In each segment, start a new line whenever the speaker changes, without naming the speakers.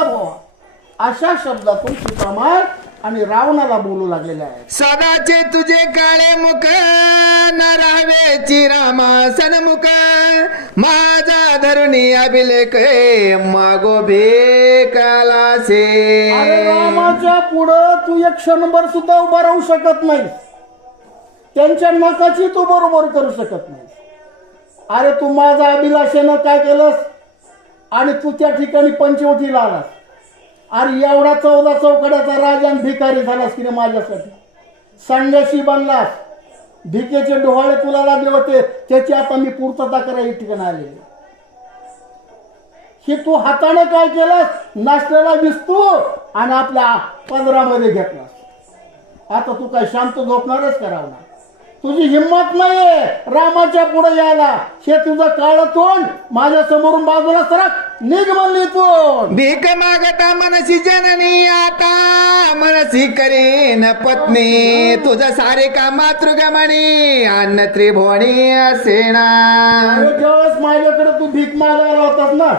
भावा अशा शब्दातून सीतामाय आणि रावणाला बोलू लागलेल्या आहेत.
सदाचे तुझे काळे मुख न राहावेची रामा सन्मुख माझा धरुणी अभिलेख मागो भेकालासे
अरे रामाच्या पुढं तू एक क्षणभर सुद्धा उभा राहू शकत नाही त्यांच्या नकाची तू बरोबर करू शकत नाही अरे तू माझा अभिलाषेनं काय केलंस? आणि तू त्या ठिकाणी पंचवटीला आलास. अरे एवढा चौदा चौकड्याचा राजान भिकारी झालास की नाही माझ्यासाठी? संन्यासी बनलास. भिकेचे डोहाळे तुला लागले होते त्याची आता मी पूर्तता करायची ठिकाण ठिकाणी आलेली हे तू हाताने काय केलंस? नाश्त्याला दिसतो आणि आपल्या पदरामध्ये घेतलास. आता तू काय शांत झोपणारच करावं ना तुझी हिंमत नाहीये. रामाच्या पुढे यायला. हे तुझं काळ तोंड माझ्या समोरून बाजूला सरक. निघ म्हणली तू
भीक मागता मनसी जननी आता मनसी करीन पत्नी. तुझं सारे का मातृगमणी अन्न त्रिभुवनी असेना.
अरे ज्यावेळेस माझ्याकडे तू भीक मागायला होतास ना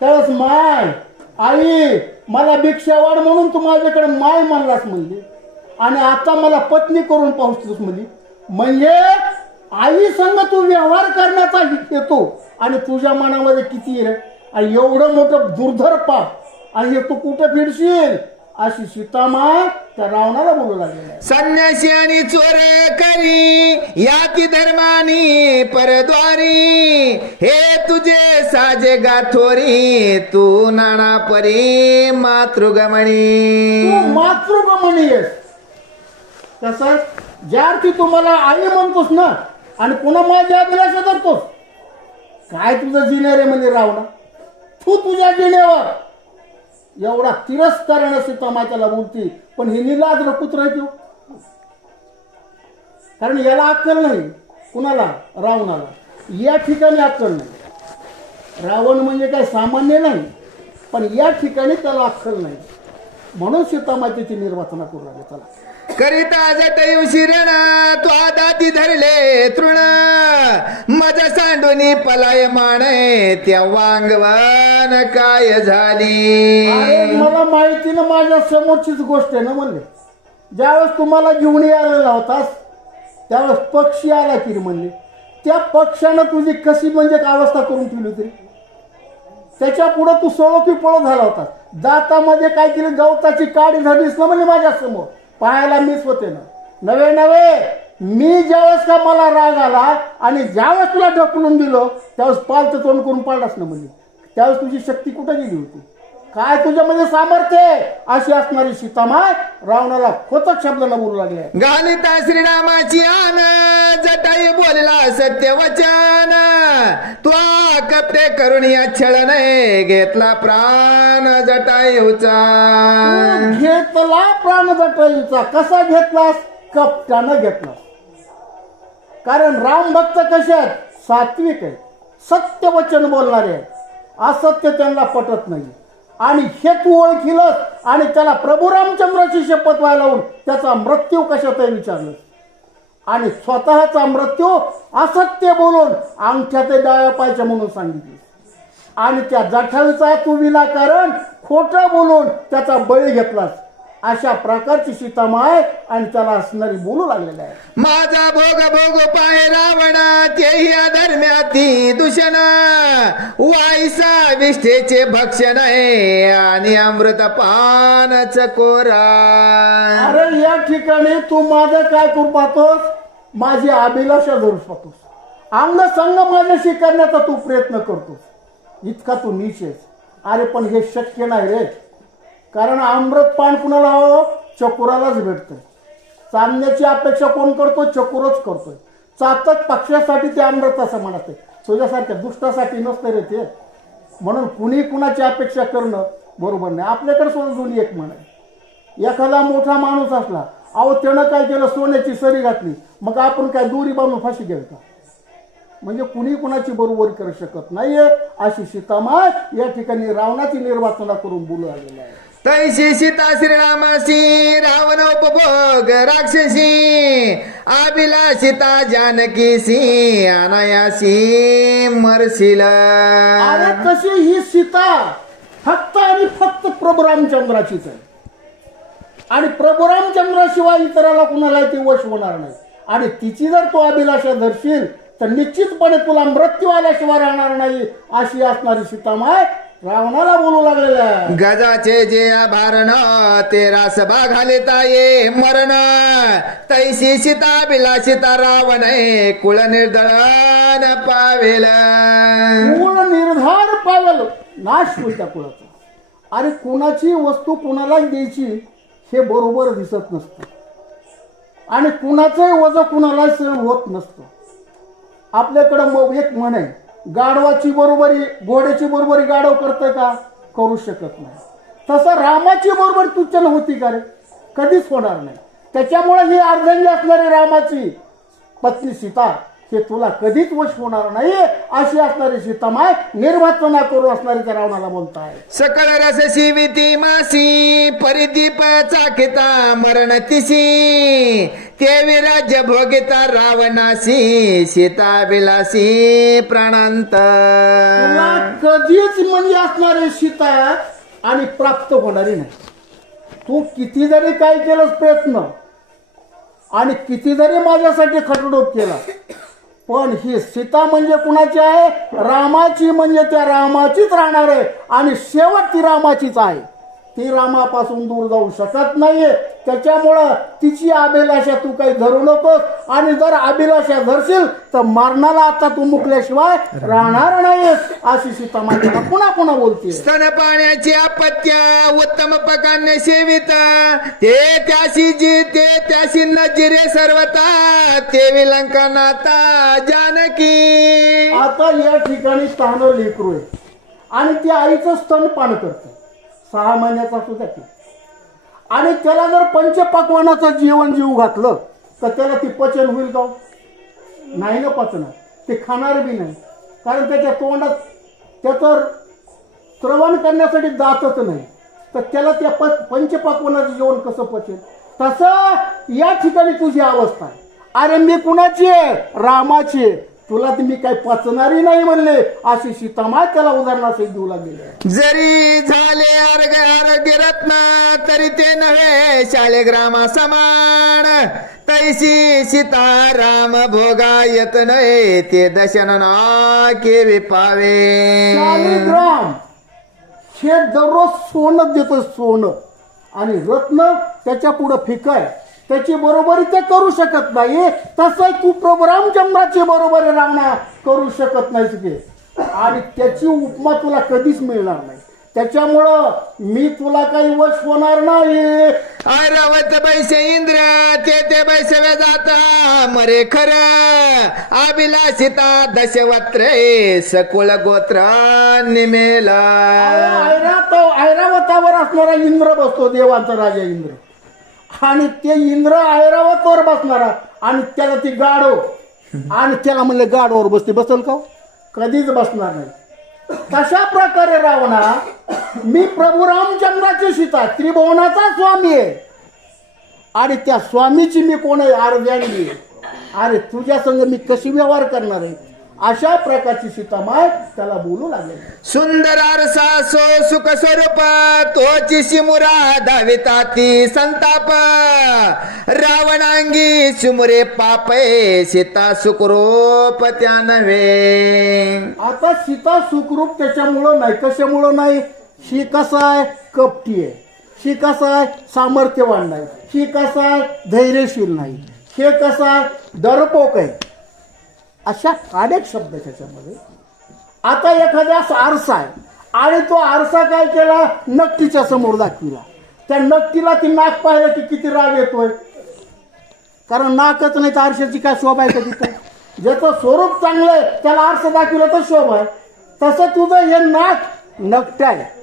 त्यावेळेस माय आई मला भिक्षा वाढ म्हणून तू माझ्याकडे माय म्हणलास म्हणली. आणि आता मला पत्नी करून पोहोचतोस म्हणली. म्हणजे आई संग तू व्यवहार करण्याचा येतो आणि तुझ्या मनामध्ये किती रे? आणि एवढं मोठं दुर्धर पाप. आणि हे तू कुठं फिरशील? अशी सीतामा त्या रावणाला बोलू लागलेला आहे.
संन्यासी आणि चोर करी याती धर्मानी परद्वारी. हे तुझे साजे गाथोरी तू नाना परी
तू
मातृगमणी
मातृगमनी आहेस तसंच ज्या अर्थी तुम्हाला आई म्हणतोस ना आणि पुन्हा माझ्या अभिलाषा धरतोस काय तुझं जिने रे म्हणजे रावणा? तू तुझ्या जिण्यावर एवढा तिरस्कार सीता त्याला बोलती पण ही निलाद कुत्र देऊ कारण याला अक्कल नाही. कुणाला? रावणाला. या ठिकाणी अक्कल नाही. रावण म्हणजे काय सामान्य नाही पण या ठिकाणी त्याला अक्कल नाही. म्हणून सीतामातेची निर्वाचना करू लागले चला
करिता जटयू उशिरण तू आदाती धरले तृण. मज सांडूनी पलाय माणे त्या वांगवान काय झाली?
मला माहिती ना माझ्या समोरचीच गोष्ट आहे ना म्हणले. ज्यावेळेस तुम्हाला घेऊन आलेला होतास त्यावेळेस पक्षी आला की रे म्हणले. त्या पक्षानं तुझी कशी म्हणजे एक अवस्था करून ठेवली होती त्याच्या पुढं तू सोळो की पळो झाला होता दातामध्ये काय केलं गवताची काडी झाली ना म्हणजे माझ्यासमोर पाहायला मीच होते ना. नवे नवे मी ज्यावेळेस का मला राग आला आणि ज्यावेळेस तुला ढकलून दिलं त्यावेळेस पालचं तोंड करून पाडलास ना म्हणजे. त्यावेळेस तुझी शक्ती कुठं गेली होती? काय तुझ्यामध्ये सामर्थ्य अशी असणारी सीतामाय रावणाला खोतक शब्दाला बोलू लागले आहे.
घालिता श्रीरामाची आन जटाई बोलला सत्य वचन कपटे करून या छळ घेतला प्राण जटायूचा.
घेतला प्राण जटायूचा. कसा घेतलास? कपटानं घेतलास कारण राम भक्त कसे आहेत? सात्विक आहेत. सत्य वचन बोलणारे आहेत. असत्य त्यांना पटत नाही. आणि हे तू ओळखीलस आणि त्याला प्रभू रामचंद्राची शपथ व्हायला लावून त्याचा मृत्यू कशात विचारलं आणि स्वतःचा मृत्यू असत्य बोलून अंगठ्यात डाव्या पायच्या म्हणून सांगितले. आणि त्या जठांचा तू विनाकारण खोटं बोलून त्याचा बळी घेतलास. अशा प्रकारची सीतामाय आणि त्याला असणारी बोलू लागलेली आहे.
माझा भोग भोग पाय रावण तेही अधर्म्याती दूषण. वाईसा विष्ठेचे भक्षण आहे आणि अमृत पानच कोरा.
अरे या ठिकाणी तू माझं काय करू पाहतोस? माझी अभिलाषा धरू पाहतोस. अंग संग माझ्याशी करण्याचा तू प्रयत्न करतोस. इतका तू नीच आहेस. अरे पण हे शक्य नाही रे. कारण अमृत पान कुणाला हवं? चकुरालाच भेटतं चांदण्याची अपेक्षा कोण करतो चकुरच करतोय. चातक पक्षासाठी ते अमृत असं म्हणत आहे. तुझ्यासारख्या दुष्टासाठी नसतं रे ते. म्हणून कुणी कुणाची अपेक्षा करणं बरोबर नाही. आपल्याकडे सुद्धा जुनी एक म्हण आहे. एखादा मोठा माणूस असला अहो त्यानं काय केलं? सोन्याची सरी घातली. मग आपण काय दोरी बांधून फाशी घ्याल का? म्हणजे कुणी कुणाची बरोबरी करू शकत नाहीये अशी सीतामाय या ठिकाणी रावणाची निर्वाचना करून बोलू आलेली आहे.
तैशी सीता श्रीरामासी रावण उपभोग राक्षसी आबिला सीता जानकीसी अनायासी मरशील.
अरे तशी ही सीता फक्त आणि फक्त प्रभू रामचंद्राचीच आहे. आणि प्रभू रामचंद्राशिवाय इतराला कुणाला ती वश होणार नाही. आणि तिची जर तू अभिलाषा धरशील तर निश्चितपणे तुला मृत्यू आल्याशिवाय राहणार नाही अशी असणारी सीतामाय रावणाला बोलू लागलेल्या आहे.
गजाचे जे आभारण ते रासभा घालिता ये मरण. तैसी सीता बिला सीता रावण कुळ निर्दळन पावेल.
मूळ निर्धार पावल. नाश होईल त्या कुळाचा. आणि कुणाची वस्तू कुणाला द्यायची हे बरोबर दिसत नसतं. आणि कुणाचंही वज कुणाला होत नसतं. आपल्याकडं मग एक म्हण आहे. गाढवाची बरोबरी घोड्याची बरोबरी गाढव करतोय का? करू शकत नाही. तसं रामाची बरोबर तुच्छ होती का रे? कधीच होणार नाही. त्याच्यामुळे ही अर्धंगी असणारी रामाची पत्नी सीता हे तुला कधीच वश होणार नाही अशी असणारी सीतामाय निर्वाचना करू असणारी त्या रावणाला बोलताय.
सकळ रस शिविती मासी परिदीप चाकिता मरण तिसी ते राज्य भोगिता रावणासी सीता विलासी प्राणांत.
तुला कधीच म्हणजे असणारे सीता आणि प्राप्त होणारी नाही. तू किती जरी काय केलंस प्रयत्न आणि किती जरी माझ्यासाठी खटडोप केला पण ही सीता म्हणजे कुणाची आहे? रामाची म्हणजे त्या रामाचीच राहणार आहे आणि शेवट ती रामाचीच आहे. ती रामापासून दूर जाऊ शकत नाहीये. त्याच्यामुळं तिची अभिलाषा तू काही धरू नकोस. आणि जर अभिलाषा धरशील तर मरणाला आता तू मुकल्याशिवाय राहणार नाहीस अशी सीता माझ्याला पुन्हा पुन्हा बोलते
स्तन पाण्याची अपत्या उत्तम पकान्य सेवित. ते त्याशी जी ते त्याशी नजिरे सर्वता. ते विलंका नाता जानकी.
आता या ठिकाणी स्तन लेकरू आहे. आणि ती आईचं स्तनपान करते. सहा महिन्याचा सुद्धा ती आणि त्याला जर पंचपक्वानाचं जेवण जीव घातलं तर त्याला ती पचन होईल का हो? नाही ना पचणार. ते खाणार बी नाही. कारण त्याच्या तोंडात त्याचं श्रवण करण्यासाठी जातच नाही. तर त्याला त्या प पंचपक्वानाचं जेवण कसं पचेल? तसं या ठिकाणी तुझी अवस्था आहे. अरे मी कुणाची आहे? रामाची आहे. तुला मी काही पचणारी नाही म्हणले. अशी सीतामाय त्याला उदाहरणासहित देऊ लागलेली
जरी झाले अर्ग आरोग्य रत्न तरी ते नव्हे शाळे ग्रामा समान. तैसी सीता राम भोगा येत नये ते दशन केवी पावे.
शालिग्राम हे दररोज सोनं देतं सोनं. आणि रत्न त्याच्या पुढं फिक आहे त्याची बरोबरी ते करू शकत नाही. तसं तू प्रभू रामचंद्राची बरोबरी रावणा करू शकत नाहीस की आणि त्याची उपमा तुला कधीच मिळणार नाही. त्याच्यामुळं मी तुला काही वश होणार नाही.
ऐरावत बैसे इंद्र ते ते बैसवे जाता. मरे खर अभिलाषिता दशवत्रे सकुल गोत्र निमेल
ऐरावतावर असणारा इंद्र बसतो देवांचा राजा इंद्र. आणि ते इंद्र ऐरावतावर बसणारा आणि त्याला ती गाडो आणि त्याला म्हणले गाडवर बसते बसल का हो? कधीच बसणार नाही. तशा प्रकारे रावणा मी प्रभू रामचंद्राची सीता त्रिभुवनाचा स्वामी आहे. आणि त्या स्वामीची मी कोण आहे? अर्ध्यांगी आहे. अरे तुझ्या संग मी कशी व्यवहार करणार आहे? अशा प्रकारची सीतामाय त्याला बोलू लागेल.
सुंदर आरसा सो सुख स्वरूप तोची शिमुरा धाविता ती संताप. रावणांगी शिमुरे पापे सीता सुखरूप त्या नव्हे.
आता सीता सुखरूप त्याच्यामुळं नाही कशामुळं नाही? ही कसा आहे? कपटी आहे. ही कसा आहे? सामर्थ्यवान नाही. ही कसा आहे? धैर्यशील नाही. हे कसा आहे? डरपोक आहे. अशा अनेक शब्द त्याच्यामध्ये. आता एखाद्या आरसा आहे. आणि तो आरसा काय केला? नक्कीच्या समोर दाखविला. त्या नक्कीला ती नाक पाहिलं की किती राग येतोय. कारण नाकच नाही तर आरशाची काय शोभा आहे का तिथं? ज्याचं स्वरूप चांगलं आहे त्याला आरसा दाखविला तर शोभा आहे. तसं तुझं हे नाक नकट आहे.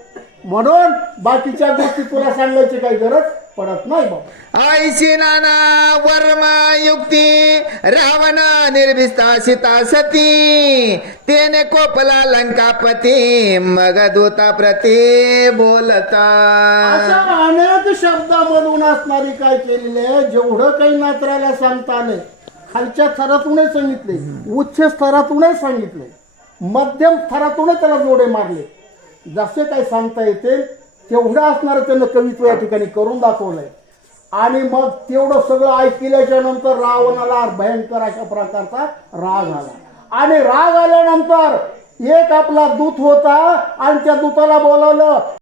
म्हणून बाकीच्या गोष्टी तुला सांगायची काही गरज पडत नाही बाबा.
आईशी नाना वर्मा युक्ती रावण निर्भिस्ता सीता सती तेने कोपला लंकापती मग दूता प्रती बोलता.
अशा अनेक शब्दामधून असणारी काय केलेली आहे जेवढं काही नात्राला सांगता आलंय खालच्या थरातूनही सांगितले उच्च स्तरातूनही सांगितले मध्यम स्तरातूनही त्याला जोडे मारले. जसे काही सांगता येतील तेवढं असणारं त्यानं कवित्व या ठिकाणी करून दाखवलंय. आणि मग तेवढं सगळं ऐकल्याच्या नंतर रावणाला भयंकर अशा प्रकारचा राग आला. आणि राग आल्यानंतर एक आपला दूत होता आणि त्या दूताला बोलावलं